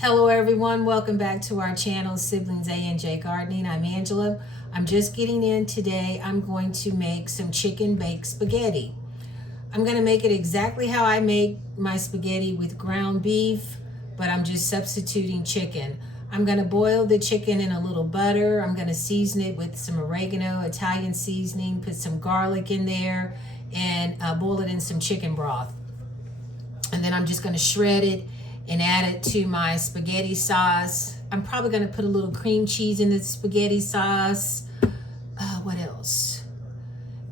Hello everyone, welcome back to our channel, Siblings A&J Gardening. I'm Angela. I'm just getting in today. I'm going to make some chicken baked spaghetti. I'm going to make it exactly how I make my spaghetti with ground beef, but I'm just substituting chicken. I'm going to boil the chicken in a little butter. I'm going to season it with some oregano, Italian seasoning, put some garlic in there, and boil it in some chicken broth. And then I'm just going to shred it and add it to my spaghetti sauce. I'm probably going to put a little cream cheese in the spaghetti sauce. What else?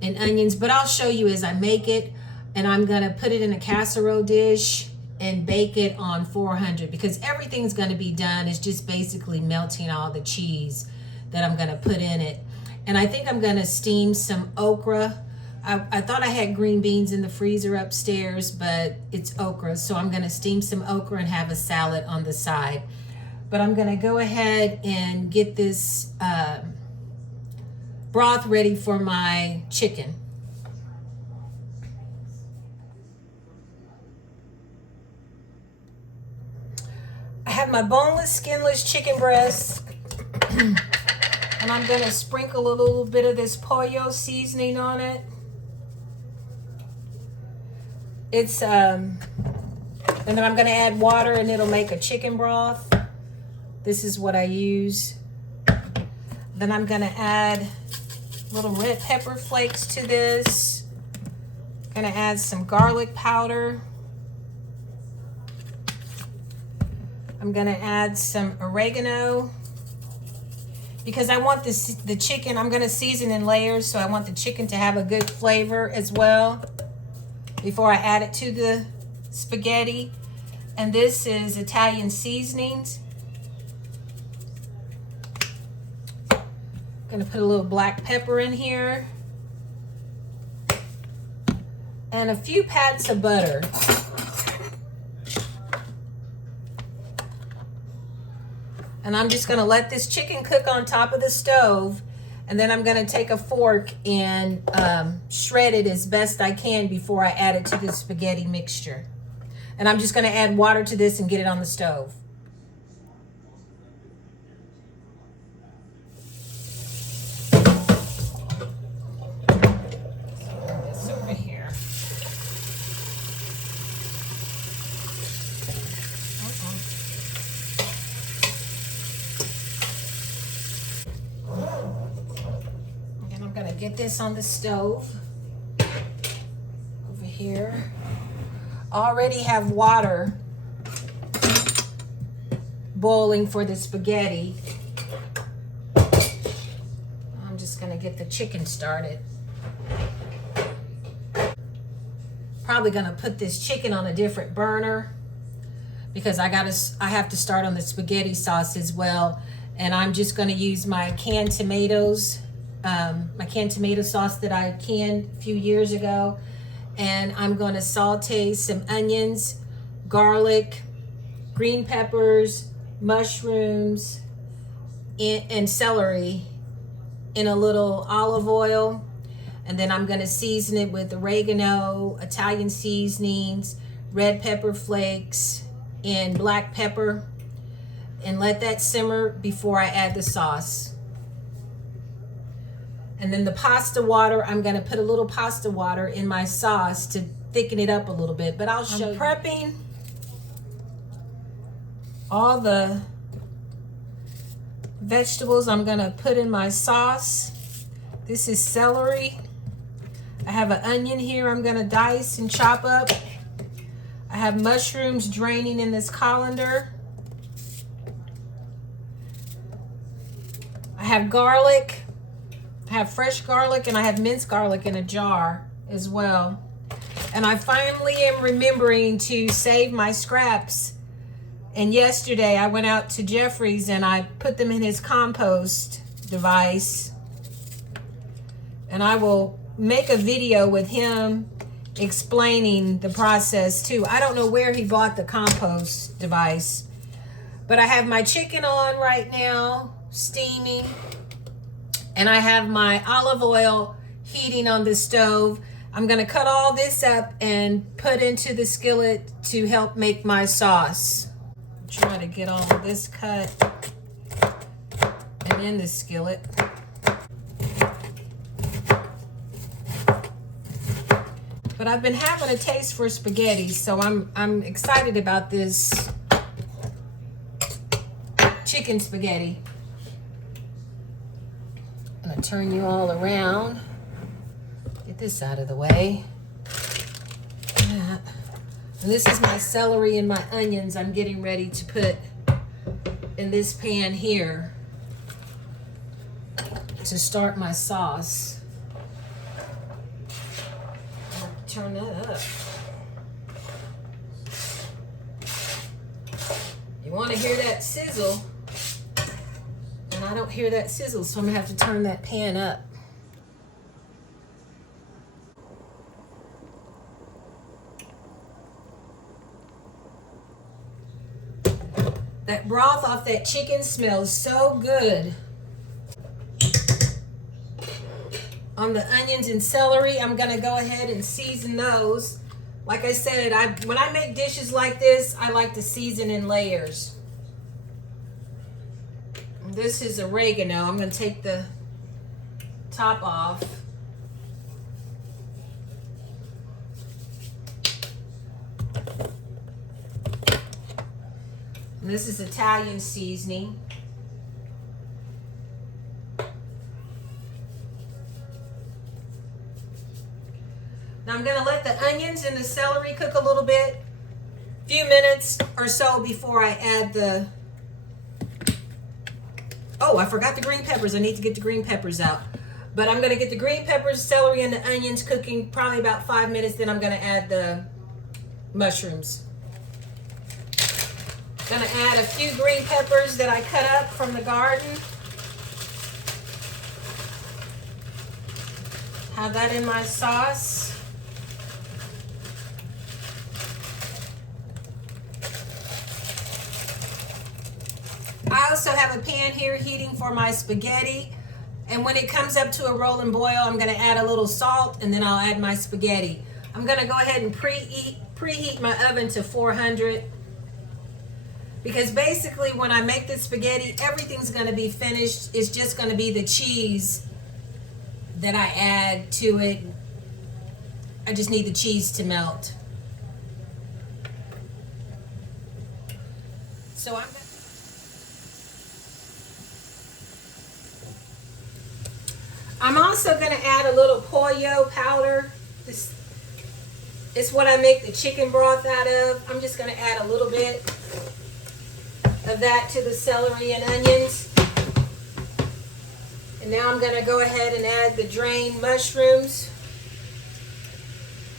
And onions, but I'll show you as I make it. And I'm going to put it in a casserole dish and bake it on 400 because everything's going to be done. It's just basically melting all the cheese that I'm going to put in it. And I think I'm going to steam some okra. I thought I had green beans in the freezer upstairs, but it's okra. So I'm going to steam some okra and have a salad on the side. But I'm going to go ahead and get this broth ready for my chicken. I have my boneless, skinless chicken breast. And I'm going to sprinkle a little bit of this pollo seasoning on it. And then I'm going to add water and it'll make a chicken broth. This is what I use. Then I'm going to add little red pepper flakes to this. Going to add some garlic powder. I'm going to add some oregano because I want the chicken, I'm going to season in layers, so I want the chicken to have a good flavor as well before I add it to the spaghetti. And this is Italian seasonings. Gonna put a little black pepper in here and a few pats of butter. And I'm just gonna let this chicken cook on top of the stove. And then I'm going to take a fork and shred it as best I can before I add it to the spaghetti mixture. And I'm just going to add water to this and get it on the stove. Throw this over here. Get this on the stove over here. Already have water boiling for the spaghetti. I'm just gonna get the chicken started. Probably gonna put this chicken on a different burner because I have to start on the spaghetti sauce as well. And I'm just gonna use my canned tomatoes. My canned tomato sauce that I canned a few years ago. And I'm going to saute some onions, garlic, green peppers, mushrooms, and celery in a little olive oil. And then I'm going to season it with oregano, Italian seasonings, red pepper flakes, and black pepper. And let that simmer before I add the sauce. And then the pasta water, I'm going to put a little pasta water in my sauce to thicken it up a little bit. But I'll show you. I'm prepping all the vegetables I'm going to put in my sauce. This is celery. I have an onion here I'm going to dice and chop up. I have mushrooms draining in this colander. I have garlic. I have fresh garlic and I have minced garlic in a jar as well. And I finally am remembering to save my scraps. And yesterday I went out to Jeffrey's and I put them in his compost device. And I will make a video with him explaining the process too. I don't know where he bought the compost device. But I have my chicken on right now, steaming. And I have my olive oil heating on the stove. I'm gonna cut all this up and put into the skillet to help make my sauce. Try to get all of this cut and in the skillet. But I've been having a taste for spaghetti, so I'm excited about this chicken spaghetti. I'm gonna turn you all around. Get this out of the way. And this is my celery and my onions I'm getting ready to put in this pan here to start my sauce. Turn that up. You want to hear that sizzle, and I don't hear that sizzle, so I'm gonna have to turn that pan up. That broth off that chicken smells so good. On the onions and celery, I'm gonna go ahead and season those. Like I said, when I make dishes like this, I like to season in layers. This is oregano. I'm gonna take the top off. And this is Italian seasoning. Now I'm going to let the onions and the celery cook a little bit, few minutes or so before I add the... Oh, I forgot the green peppers. I need to get the green peppers out. But I'm going to get the green peppers, celery, and the onions cooking probably about 5 minutes. Then I'm going to add the mushrooms. Going to add a few green peppers that I cut up from the garden. Have that in my sauce. I also have a pan here heating for my spaghetti. And when it comes up to a rolling boil, I'm going to add a little salt and then I'll add my spaghetti. I'm going to go ahead and preheat my oven to 400. Because basically when I make the spaghetti, everything's going to be finished. It's just going to be the cheese that I add to it. I just need the cheese to melt. So I'm also going to add a little pollo powder. This is what I make the chicken broth out of. I'm just going to add a little bit of that to the celery and onions. And now I'm going to go ahead and add the drained mushrooms.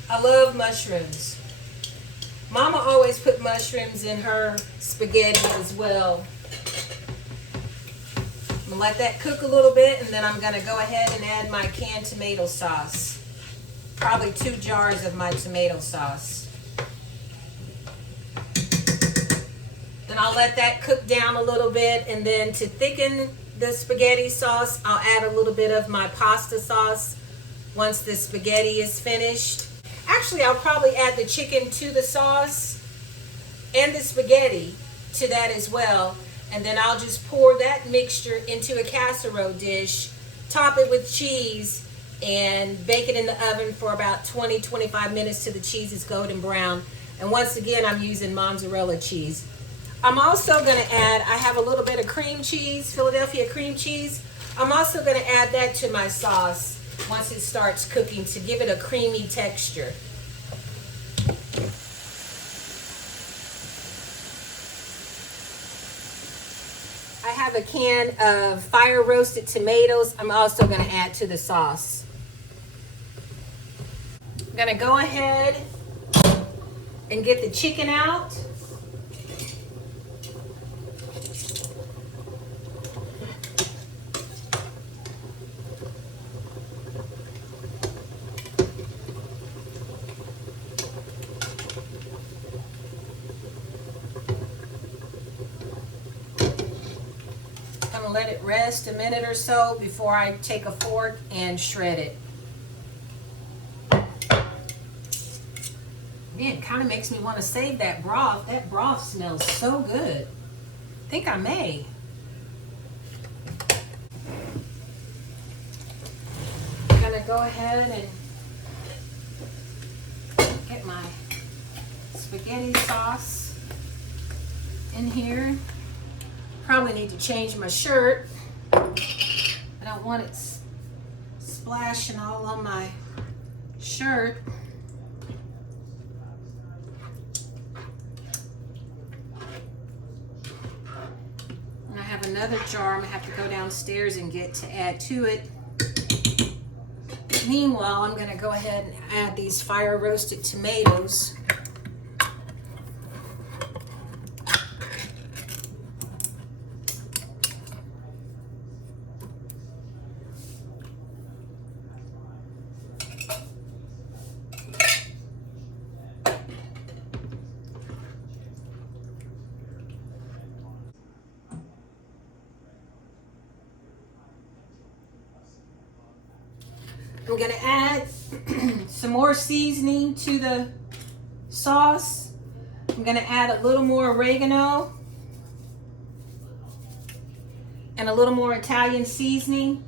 I love mushrooms. Mama always put mushrooms in her spaghetti as well. I'm going to let that cook a little bit, and then I'm going to go ahead and add my canned tomato sauce. Probably 2 jars of my tomato sauce. Then I'll let that cook down a little bit, and then to thicken the spaghetti sauce, I'll add a little bit of my pasta sauce once the spaghetti is finished. Actually, I'll probably add the chicken to the sauce and the spaghetti to that as well. And then I'll just pour that mixture into a casserole dish, top it with cheese, and bake it in the oven for about 20-25 minutes till the cheese is golden brown. And once again, I'm using mozzarella cheese. I'm also going to add, I have a little bit of cream cheese, Philadelphia cream cheese. I'm also going to add that to my sauce once it starts cooking to give it a creamy texture. I have a can of fire roasted tomatoes. I'm also going to add to the sauce. I'm going to go ahead and get the chicken out. Let it rest a minute or so before I take a fork and shred it. Man, kind of makes me want to save that broth. That broth smells so good. I think I may. I'm gonna go ahead and get my spaghetti sauce in here. Probably need to change my shirt. I don't want it splashing all on my shirt. And I have another jar I'm gonna have to go downstairs and get to add to it. Meanwhile, I'm gonna go ahead and add these fire roasted tomatoes. I'm gonna add some more seasoning to the sauce. I'm gonna add a little more oregano and a little more Italian seasoning.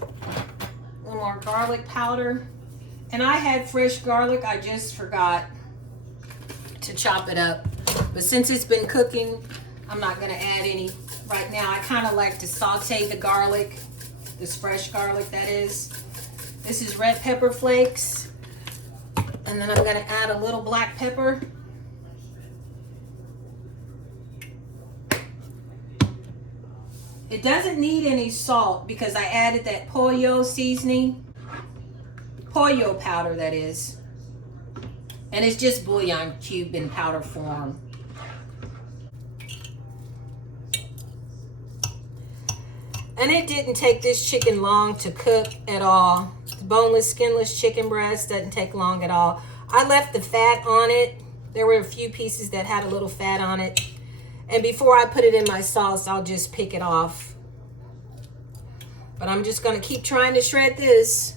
A little more garlic powder. And I had fresh garlic, I just forgot to chop it up. But since it's been cooking, I'm not gonna add any right now. I kind of like to saute the garlic, this fresh garlic that is. This is red pepper flakes. And then I'm gonna add a little black pepper. It doesn't need any salt because I added that pollo seasoning, pollo powder that is. And it's just bouillon cubed in powder form. And it didn't take this chicken long to cook at all. The boneless, skinless chicken breast doesn't take long at all. I left the fat on it. There were a few pieces that had a little fat on it. And before I put it in my sauce, I'll just pick it off. But I'm just gonna keep trying to shred this.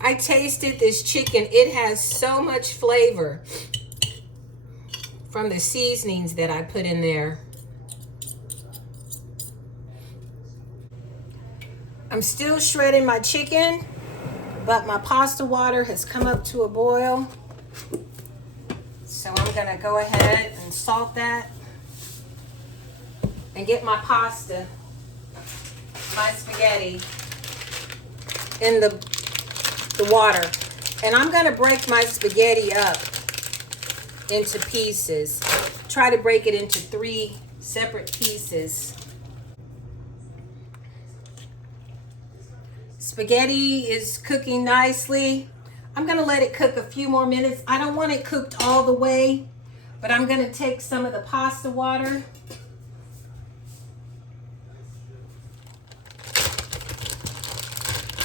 I tasted this chicken. It has so much flavor from the seasonings that I put in there. I'm still shredding my chicken, but my pasta water has come up to a boil. So I'm gonna go ahead and salt that and get my pasta, my spaghetti in the water. And I'm gonna break my spaghetti up into pieces. Try to break it into 3 separate pieces. Spaghetti is cooking nicely. I'm gonna let it cook a few more minutes. I don't want it cooked all the way, but I'm gonna take some of the pasta water.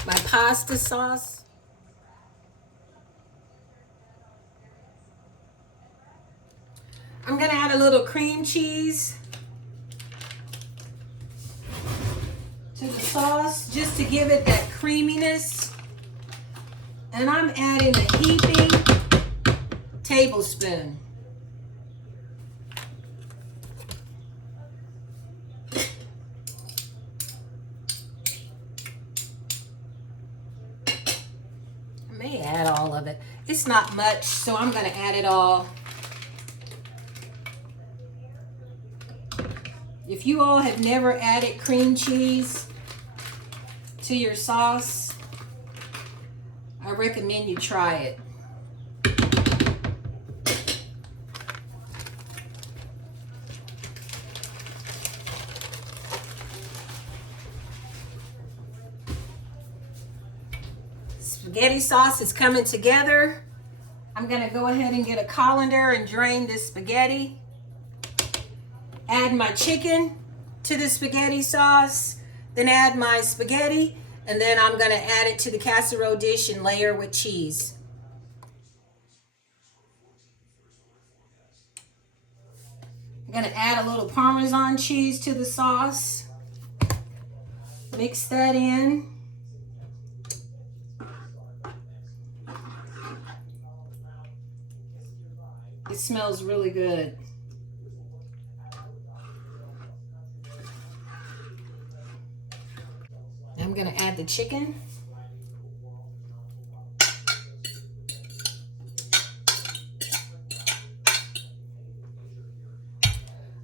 My pasta sauce. I'm gonna add a little cream cheese to the sauce just to give it that creaminess. And I'm adding a heaping tablespoon. I may add all of it. It's not much, so I'm gonna add it all. If you all have never added cream cheese to your sauce, I recommend you try it. Spaghetti sauce is coming together. I'm gonna go ahead and get a colander and drain this spaghetti. Add my chicken to the spaghetti sauce, then add my spaghetti, and then I'm gonna add it to the casserole dish and layer with cheese. I'm gonna add a little Parmesan cheese to the sauce. Mix that in. It smells really good. I'm gonna add the chicken.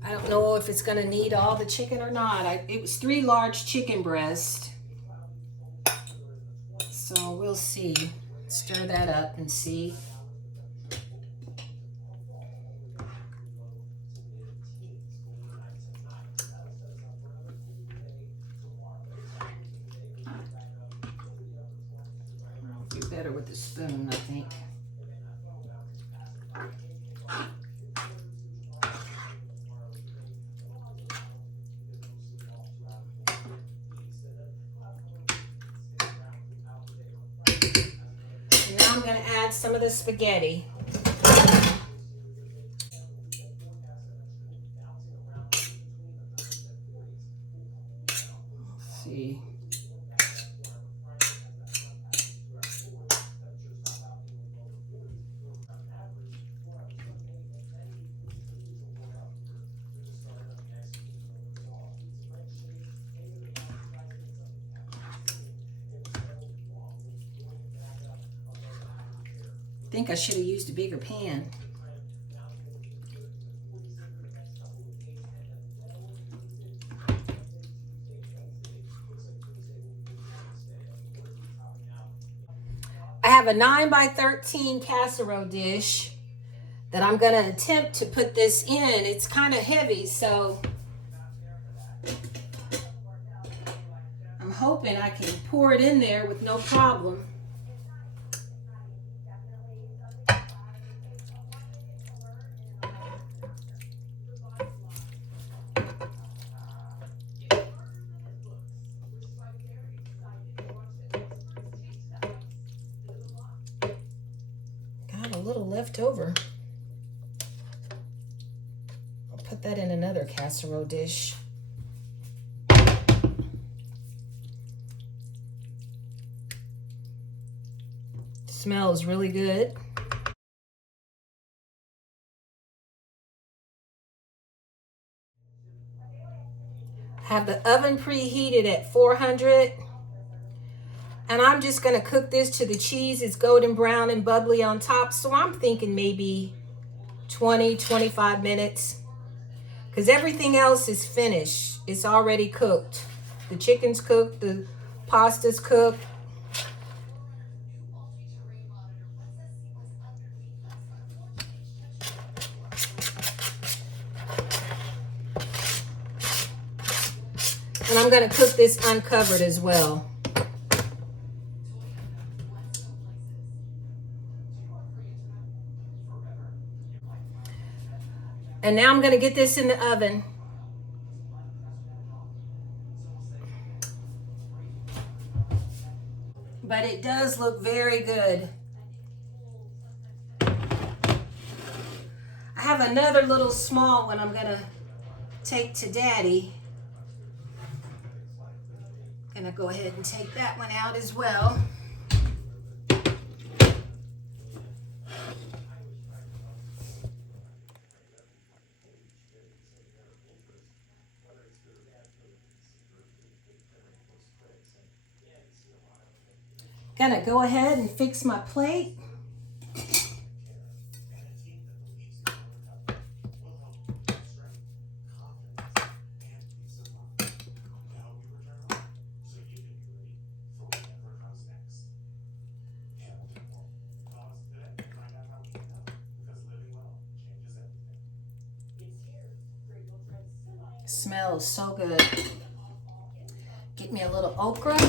I don't know if it's gonna need all the chicken or not. It was 3 large chicken breasts. So we'll see. Stir that up and see. I'll do better with the spoon, I think. And now I'm going to add some of the spaghetti. Let's see. I think I should have used a bigger pan. I have a 9 by 13 casserole dish that I'm going to attempt to put this in. It's kind of heavy, so I'm hoping I can pour it in there with no problem. Got a little left over. I'll put that in another casserole dish. Smells really good. Have the oven preheated at 400. And I'm just going to cook this to the cheese is golden brown and bubbly on top. So I'm thinking maybe 20, 25 minutes. Because everything else is finished. It's already cooked. The chicken's cooked. The pasta's cooked. And I'm going to cook this uncovered as well. And now I'm going to get this in the oven. But it does look very good. I have another little small one I'm going to take to Daddy. Gonna go ahead and take that one out as well. Gonna go ahead and fix my plate. Smells so good. Get me a little okra.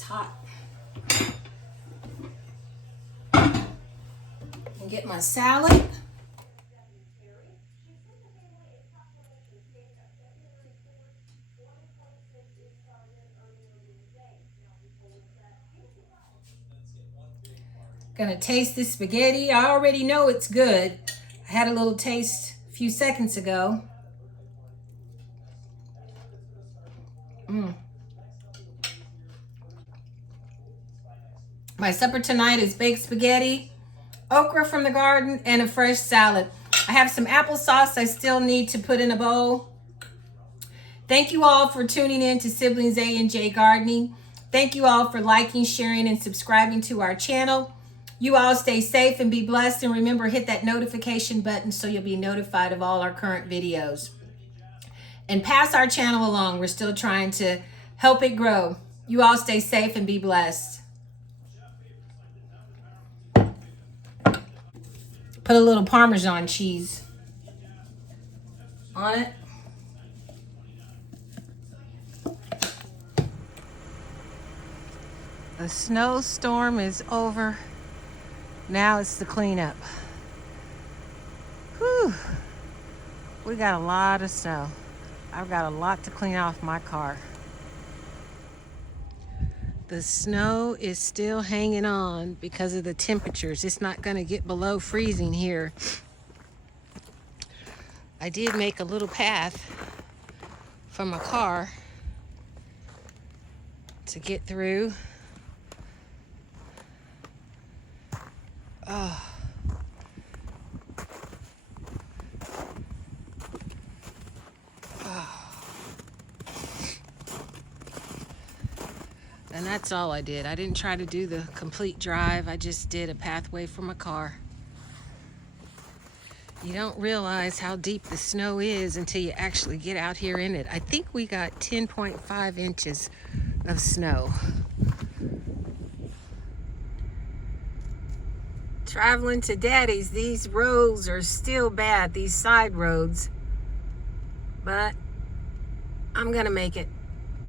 it's hot. And get my salad. Gonna taste this spaghetti. I already know it's good. I had a little taste a few seconds ago. My supper tonight is baked spaghetti, okra from the garden, and a fresh salad. I have some applesauce I still need to put in a bowl. Thank you all for tuning in to Siblings A&J Gardening. Thank you all for liking, sharing, and subscribing to our channel. You all stay safe and be blessed, and remember, hit that notification button so you'll be notified of all our current videos. And pass our channel along. We're still trying to help it grow. You all stay safe and be blessed. Put a little Parmesan cheese on it. The snowstorm is over. Now it's the cleanup. Whew. We got a lot of snow. I've got a lot to clean off my car. The snow is still hanging on because of the temperatures. It's not going to get below freezing here. I did make a little path for my car to get through. Oh. And that's all I did. I didn't try to do the complete drive. I just did a pathway for my car. You don't realize how deep the snow is until you actually get out here in it. I think we got 10.5 inches of snow. Traveling to Daddy's, these roads are still bad, these side roads. But I'm gonna make it.